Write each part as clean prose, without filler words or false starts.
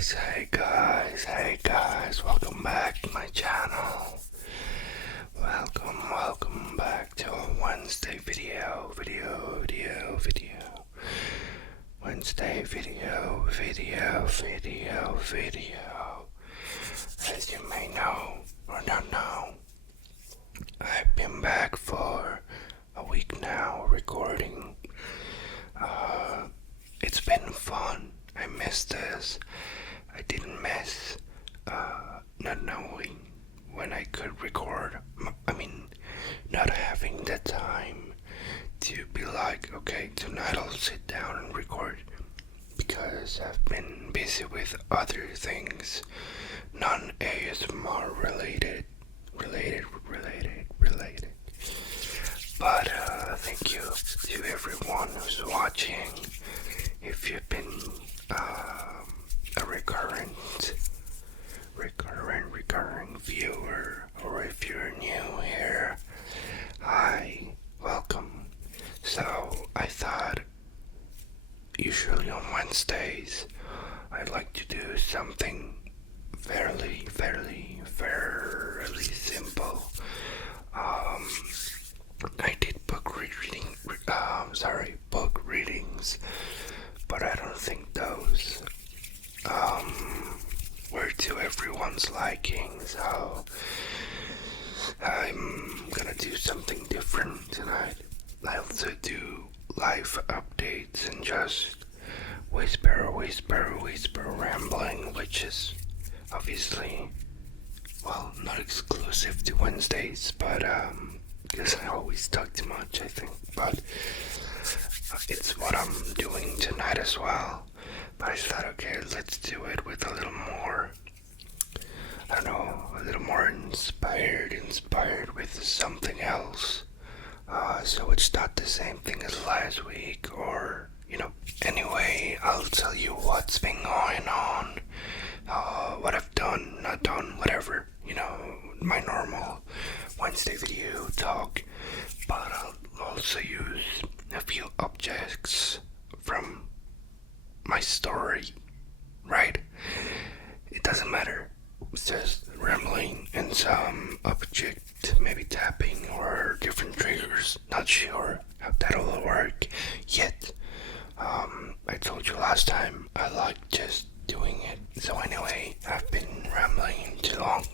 Hey guys, welcome back to my channel. Welcome back to a Wednesday video. Wednesday video. As you may know or not know, I've been back for a week now recording. It's been fun. I missed this. I didn't miss not knowing when I could record. Not having the time to be like, okay, tonight I'll sit down and record, because I've been busy with other things, non-ASMR related. But thank you to everyone who's watching. If you've been a recurring viewer, or if you're new here, hi, welcome. So I thought, usually on Wednesdays I like to do something fairly simple. I did book readings, but I don't think those were to everyone's liking, so I'm gonna do something different tonight. I also do live updates and just whisper rambling, which is obviously, well, not exclusive to Wednesdays, but because I always talk too much, I think, but it's what I'm doing tonight as well. But I thought, okay, let's do it with a little more, I don't know, a little more inspired with something else. So it's not the same thing as last week, or, anyway, I'll tell you what's been going on, what I've done, not done, whatever, my normal Wednesday video talk. But I'll also use a few objects from my story, right? It doesn't matter. It's just rambling and some object, maybe tapping or different triggers. Not sure how that'll work yet. I told you last time I like just doing it. So anyway, I've been rambling too long,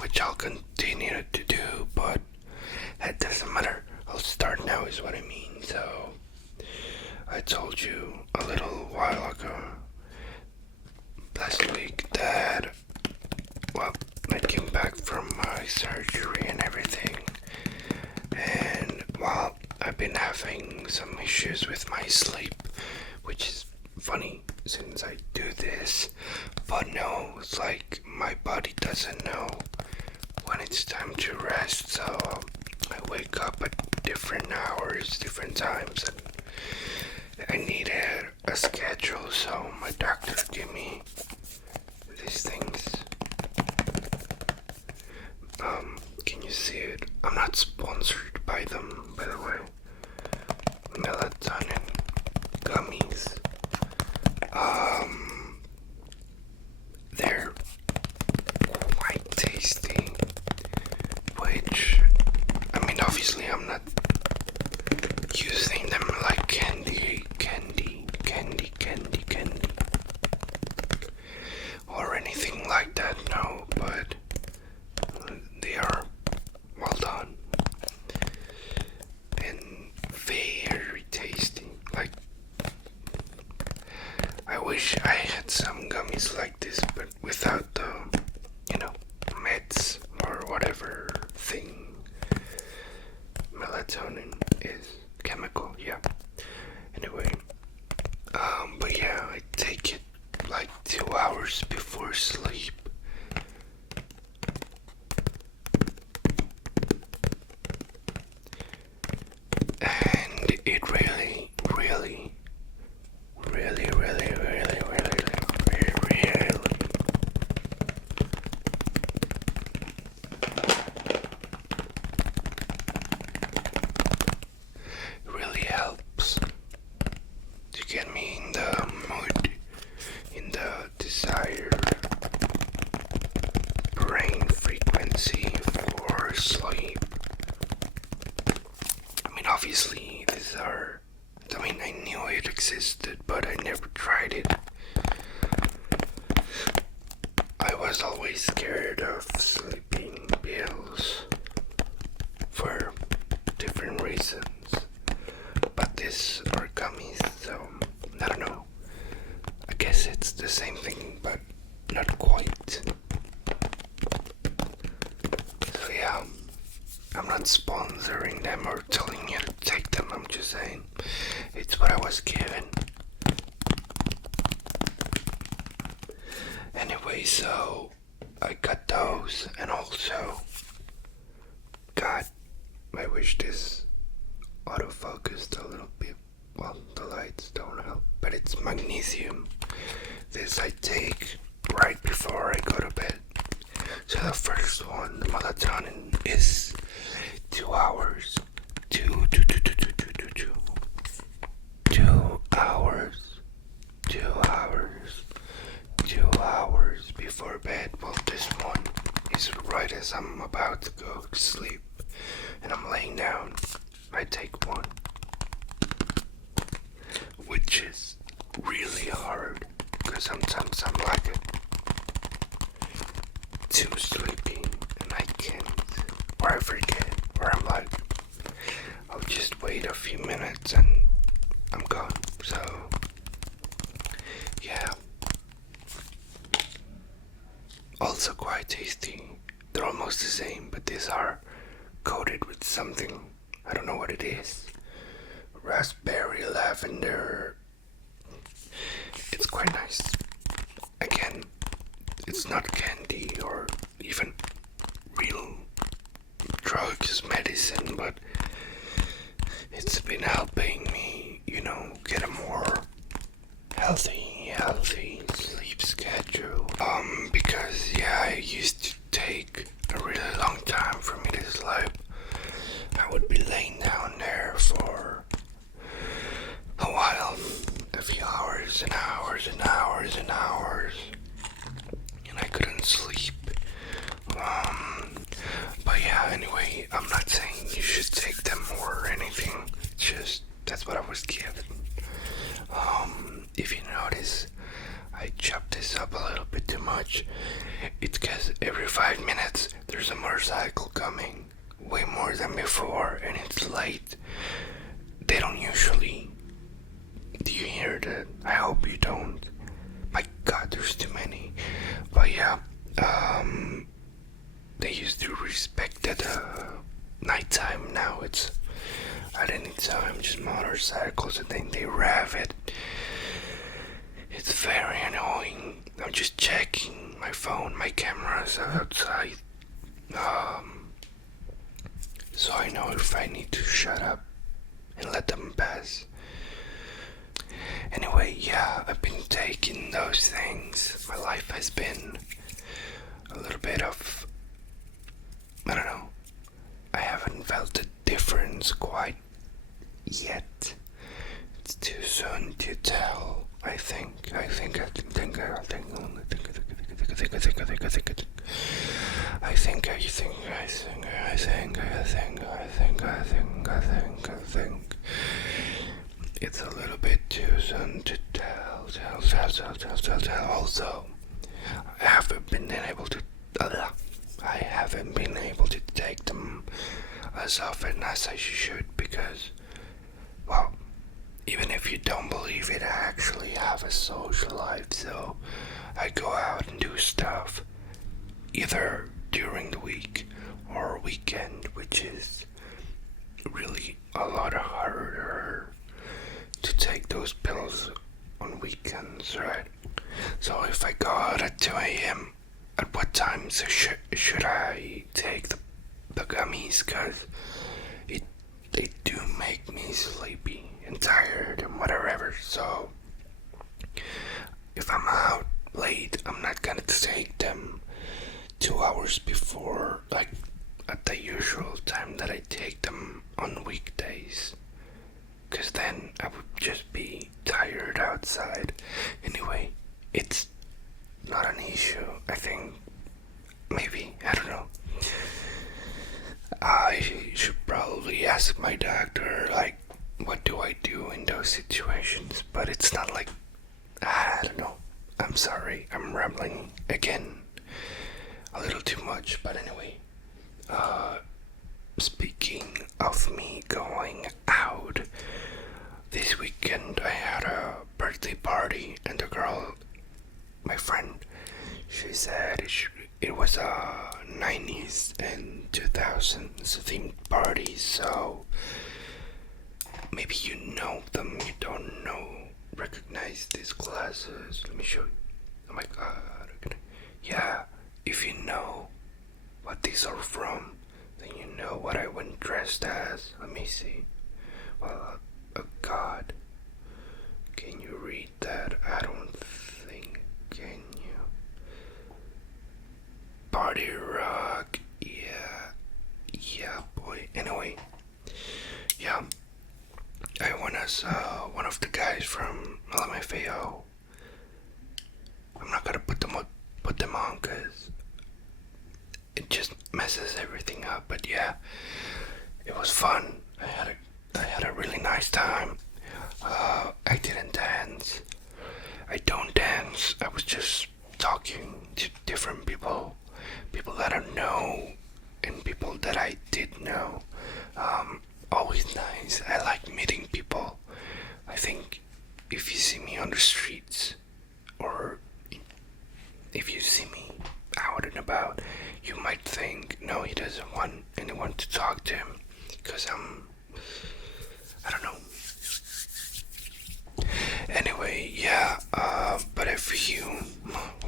which I'll continue to do, but it doesn't matter. I'll start now is what I mean. So I told you a little while ago, last week, that, well, I came back from my surgery and everything, and, well, I've been having some issues with my sleep, which is funny since I do this, but no, it's like my body doesn't know when it's time to rest, so I wake up at different hours, different times, and I need a schedule. So my doctor gave me these things. Can you see it? I'm not sponsored by them, by the way. Melatonin gummies. They're quite tasty, which, obviously I'm not using them like candy, or anything like that, no, but they are well done and very tasty. Like, I wish I had some gummies like this, but without the, meds or whatever thing. Melatonin is chemical, yeah. Anyway, but yeah, I take it like 2 hours before sleep. And it really helps to get me in the mood, in the tried it. I was always scared of sleeping pills for different reasons. But these are gummies, so I don't know. I guess it's the same thing, but not quite. So yeah, I'm not sponsoring them or telling you to take them. I'm just saying it's what I was given. Anyway, so I got those, and also, God, I wish this autofocused a little bit. Well, the lights don't help, but it's magnesium. This I take right before I go to bed. So the first one, the melatonin, is 2 hours. 2 hours. 2 hours. 2 hours before bed. Well, this one is right as I'm about to go to sleep and I'm laying down. I take one, which is really hard because sometimes I'm like too sleepy and I can't, or I forget, or I'm like, I'll just wait a few minutes and I'm gone. So yeah, also quite tasty. They're almost the same, but these are coated with something, I don't know what it is. Raspberry, lavender. It's quite nice. Again, it's not candy or even real drugs, medicine, but it's been helping me, get a more healthy sleep schedule. Because yeah, I used to take a really long time for me to sleep. I would be laying down there for a while, a few hours and hours and hours and hours, and I couldn't sleep. But yeah, anyway, I'm not saying you should take them or anything, just that's what I was given. If you notice, I chopped this up a little bit too much. It's because every 5 minutes there's a motorcycle coming, way more than before, and it's late. They don't usually. Do you hear that? I hope you don't. My God, there's too many. But yeah, they used to respect that nighttime. Now it's at any time, just motorcycles, and then they rev it. It's very annoying. I'm just checking my phone, my cameras outside, so I know if I need to shut up and let them pass. Anyway, yeah, I've been taking those things. My life has been a little bit of, I don't know, I haven't felt the difference quite yet. It's too soon to tell. I think. It's a little bit too soon to tell. Also, I haven't been able to take them as often as I should because, well, even if you don't believe it, I actually have a social life, so I go out and do stuff either during the week or weekend, which is really a lot harder to take those pills on weekends, right? So if I go out at 2 a.m., at what time should I take the gummies? Because they do make me sleepy and tired and whatever. So if I'm out late, I'm not gonna take them 2 hours before, like at the usual time that I take them on weekdays, because then I would just be tired outside. Anyway, it's not an issue. I think maybe, I don't know. I should probably ask my doctor, like, what do I do in those situations? But it's not like rambling again a little too much, but anyway, speaking of me going out, this weekend I had a birthday party, and the girl, my friend, she said it was a 90s and 2000s themed party, so maybe you know them, you don't know, recognize these glasses. Let me show you. Oh my god. Yeah, if you know what these are from, then you know what I went dressed as. Let me see. Well, oh god. Can you read that? I don't think, can you? Party rock. Yeah, boy. Anyway, yeah. I went as one of the guys from LMFAO. I'm not gonna put them on because it just messes everything up. But yeah, it was fun. I had a really nice time. I didn't dance. I don't dance. I was just talking to different people that I know and people that I did know. Always nice. I like meeting people. I think if you see me on the streets, or if you see me out and about, you might think, no, he doesn't want anyone to talk to him because I don't know. Anyway, yeah, but a few,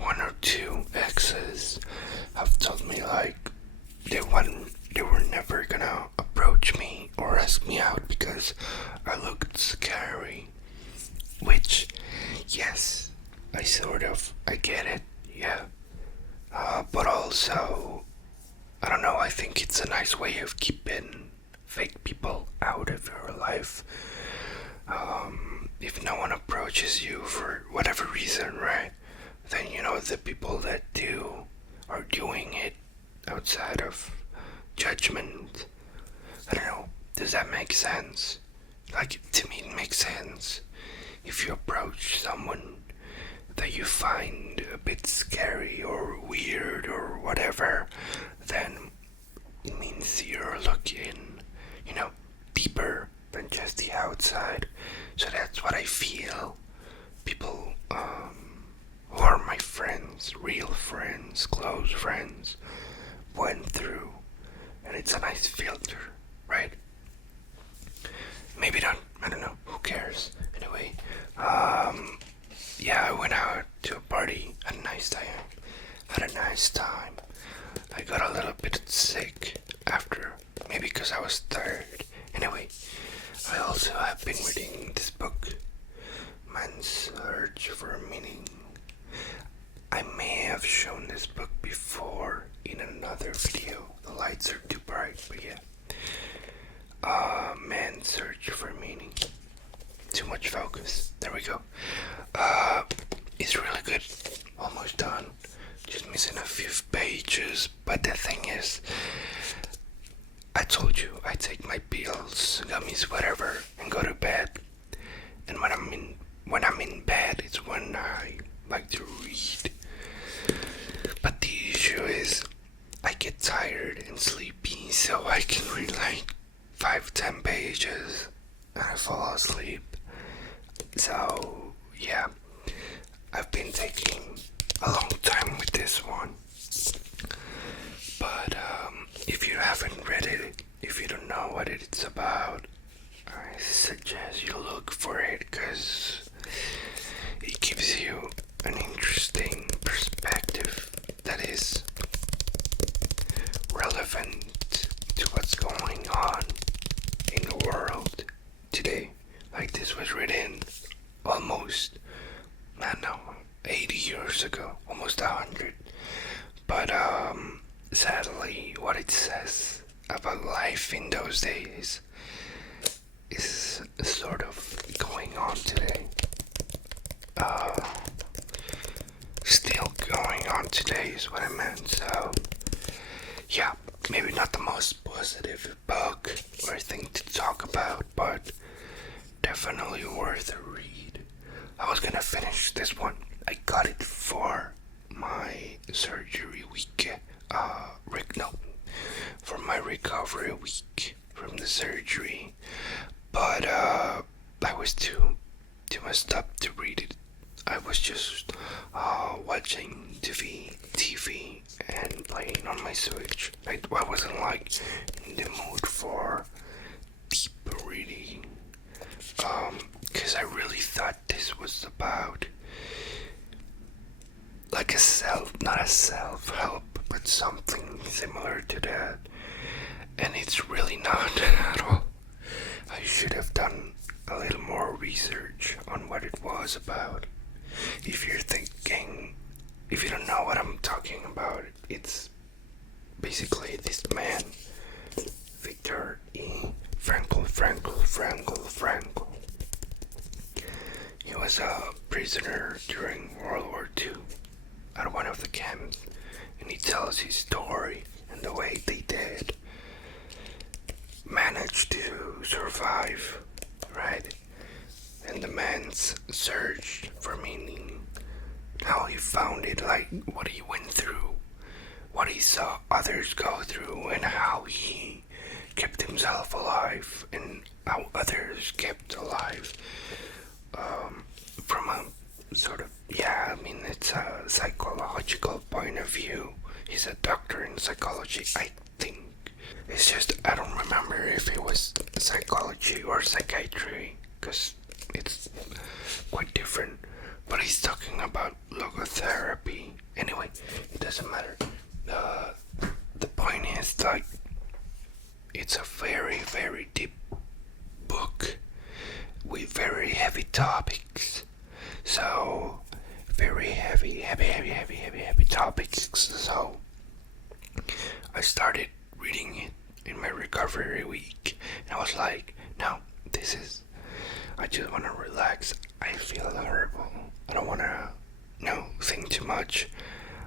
one or two exes have told me like they were never gonna approach me or ask me out because I looked scary. Which, yes, I get it, yeah. But also, I don't know, I think it's a nice way of keeping fake people out of your life. If no one approaches you for whatever reason, right, then you know the people that do are doing it outside of judgment. I don't know, does that make sense? Like, to me it makes sense. If you approach someone that you find a bit scary or weird or whatever, then it means you're looking, deeper than just the outside. So that's what I feel people who are my friends, real friends, close friends, went through. And it's a nice filter, right? Maybe not, I don't know, who cares? Anyway, yeah, I went out to a party, had a nice time. I got a little bit sick after, maybe because I was tired. Anyway, I also have been reading this book, Man's Search for Meaning. I may have shown this book before in another video. The lights are too bright, but yeah. Man's Search for Meaning. Too much focus. There we go. It's really good. Almost done. Just missing a few pages. But the thing is, I told you I take my pills, gummies, whatever, and go to bed. And when I'm in bed, it's when I like to read. But the issue is, I get tired and sleepy, so I can read like 5-10 pages and I fall asleep. So yeah, I've been taking a long time with this one. But if you haven't read it, if you don't know what it's about, I suggest you look for it because it gives you an interesting perspective that is relevant to what's going on in the world today. Like, this was written almost, I don't know, 80 years ago, almost 100. But sadly, what it says about life in those days is sort of going on today. Still going on today is what I meant. So yeah, maybe not the most positive book or thing to talk about, but definitely worth a read. I was gonna finish this one. I got it for my surgery week. No, for my recovery week from the surgery. But I was too messed up to read it. I was just watching TV and playing on my Switch. I wasn't like in the mood for deep reading. Because I really thought this was about like not a self-help, but something similar to that. And it's really not at all. I should have done a little more research on what it was about. If you're thinking, if you don't know what I'm talking about, it's basically this man, Victor E. Frankl. He was a prisoner during World War II at one of the camps, and he tells his story and the way they did manage to survive, right? And the man's search for meaning, how he found it, like what he went through, what he saw others go through, and how he kept himself alive, and how others kept alive. From a sort of, it's a psychological point of view. He's a doctor in psychology, I think. It's just, I don't remember if it was psychology or psychiatry, because it's quite different. But he's talking about logotherapy. Anyway, it doesn't matter. The point is, like, it's a very, very deep book with very heavy topics. So, very heavy topics. So, I started reading it in my recovery week, and I was like, no, I just want to relax. I feel horrible. I don't want to, think too much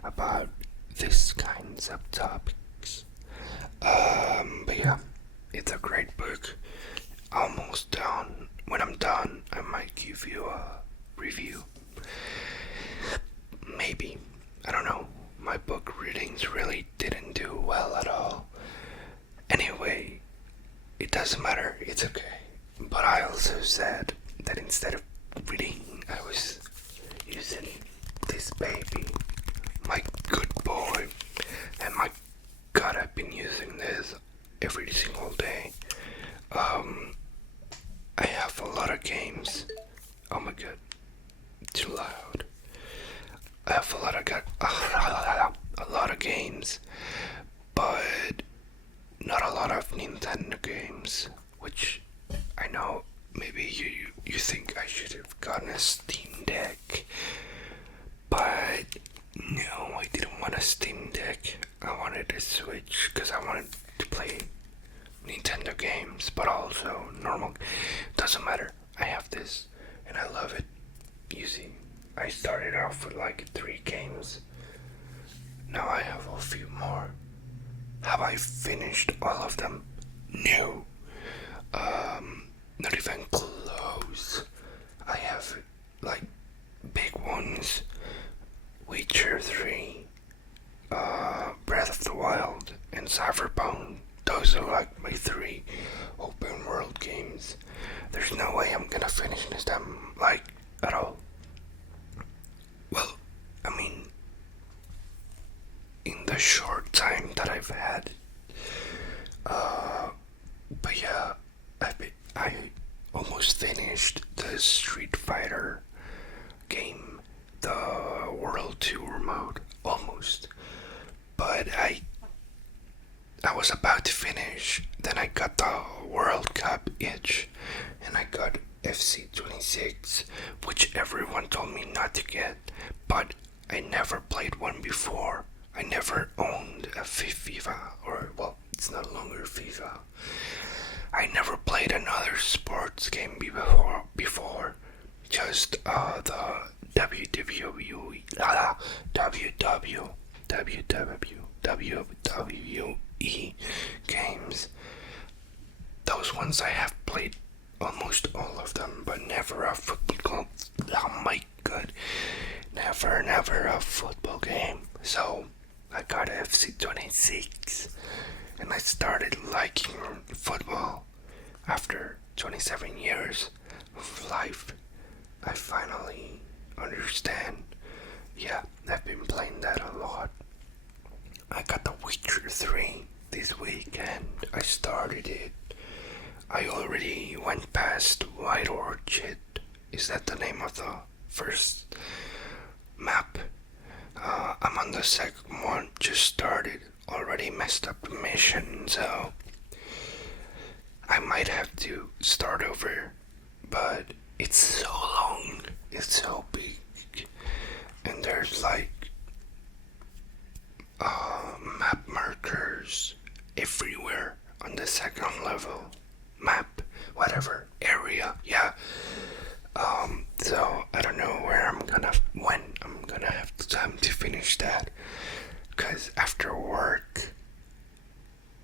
about this kinds of topics. But yeah, it's a great book. Almost done. When I'm done, I might give you a review. Maybe. I don't know. My book readings really didn't do well at all. Anyway, it doesn't matter. It's okay. But I also said that instead of reading, I was using this baby, my good boy. And my God, I've been using this every single day. I have a lot of games. Oh my God, too loud. I have a lot of games, but not a lot of Nintendo games, which I know maybe you think I should have gotten a Steam Deck, but no, I didn't want a Steam Deck. I wanted a Switch because I wanted to play Nintendo games, but also normal. Doesn't matter. I have this and I love it. You see, I started off with like 3 games. Now I have a few more. Have I finished all of them? No. Not even close. I have like big ones. Witcher 3, Breath of the Wild, and Cyberpunk. Those are like my 3 open world games. There's no way I'm gonna finish them like at all. Well, I mean, in the short time that I've had. But yeah, I almost finished the Street Fighter game, the World Tour mode, almost. But I was about to finish, then I got the World Cup itch, and I got FC26, which everyone told me not to get, but I never played one before. I never owned a FIFA, or well, it's no longer FIFA. I never played another sports game before, just the WWE games. Those ones I have played almost all of them, but never a football. Oh my God, never a football game. So I got FC26 and I started liking football after 27 years of life. I finally understand. Yeah, I've been playing that a lot. I got The Witcher 3 this week and I started it. I already went past White Orchid. Is that the name of the first map? I'm on the second one, just started. Already messed up the mission, so I might have to start over. But it's so long, it's so big, and there's like map markers everywhere on the second level. Map, whatever, area, yeah. So I don't know when I'm gonna have the time to finish that. Cause after work,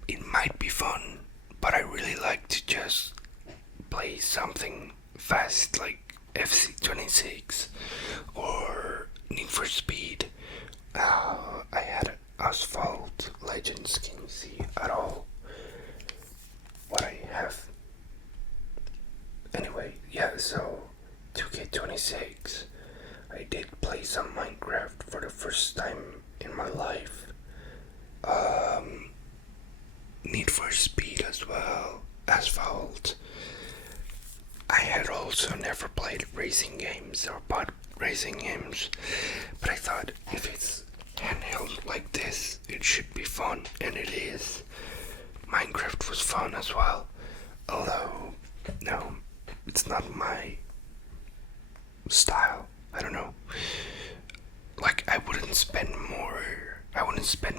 it might be fun, but I really like to just play something fast like FC26 or Need for Speed. I had Asphalt Legends. Can you see at all what I have? Anyway, yeah, so 2K26. I did play some Minecraft for the first time in my life. Need for Speed as well. Asphalt. I had also never played racing games or bought racing games, but I thought if it's handheld like this, it should be fun, and it is. Minecraft was fun as well, although, no, it's not my style. I don't know. Like, I wouldn't spend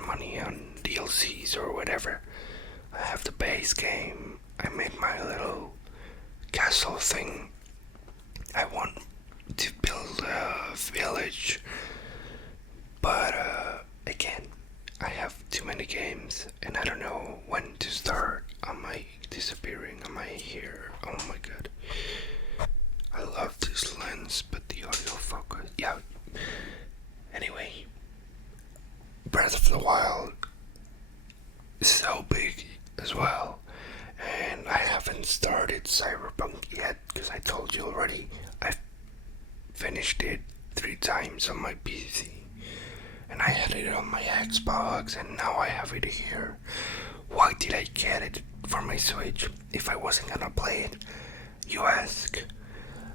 money on DLCs or whatever. I have the base game. I made my little castle thing. I want to build a village, but again, I have too many games and I don't know when to start. Am I disappearing? Am I here? Oh my god. I love this lens, but the audio focus. Yeah. Anyway, Breath of the Wild is so big as well. And I haven't started Cyberpunk yet because I told you already. I've finished it 3 times on my PC. And I had it on my Xbox and now I have it here. Why did I get it for my Switch if I wasn't gonna play it? You ask.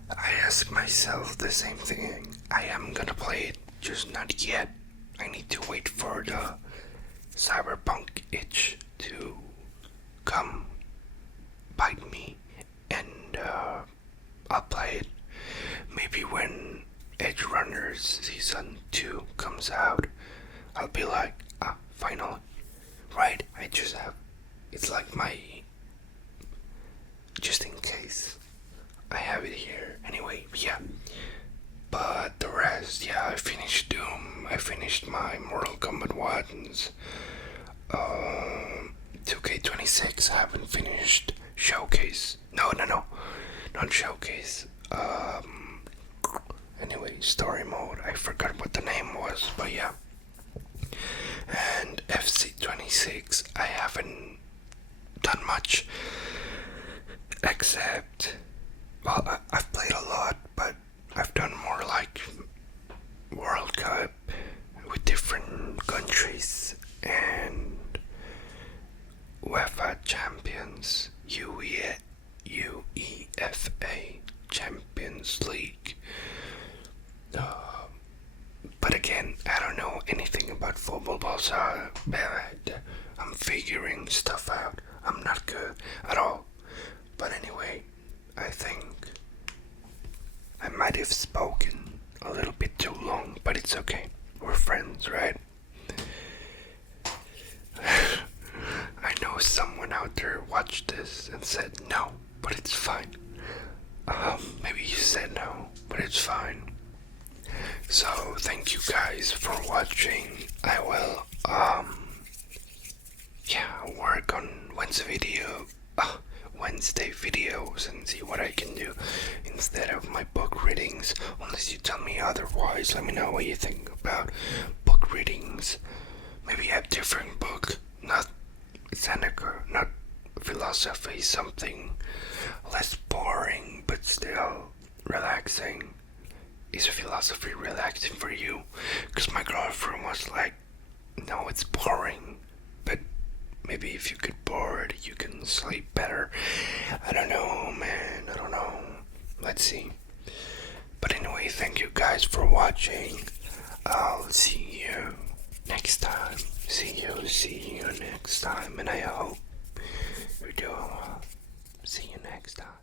I ask myself the same thing. I am gonna play it, just not yet. I need to wait for the Cyberpunk itch to come bite me, and I'll play it. Maybe when Edge Runners Season 2 comes out, I'll be like, finally. Right, I just have, it's like my, just in case. I have it here. Anyway, yeah. But the rest, yeah, I finished Doom. I finished my Mortal Kombat 1s. 2K26, I haven't finished Showcase. No, not Showcase. Anyway, Story Mode. I forgot what the name was, but yeah. And FC26, I haven't done much. Except, well, I've played a lot, but I've done more like World Cup with different countries and UEFA Champions, UEFA Champions League. But again, I don't know anything about football, so I'm figuring stuff out. I'm not good at all. But anyway, I think I might have spoken a little bit too long, but it's okay. We're friends, right? I know someone out there watched this and said no, but it's fine. Maybe you said no, but it's fine. So, thank you guys for watching. I will, work on Wednesday videos and see what I can do instead of my book readings. Unless you tell me otherwise, let me know what you think about book book readings. Maybe a different book, not Seneca, not philosophy, something less boring but still relaxing. Is philosophy relaxing for you? Because my girlfriend was like, no, it's boring. But maybe if you get bored, you can sleep better. I don't know, man. I don't know. Let's see. But anyway, thank you guys for watching. I'll see you next time. See you next time. And I hope you're doing well. See you next time.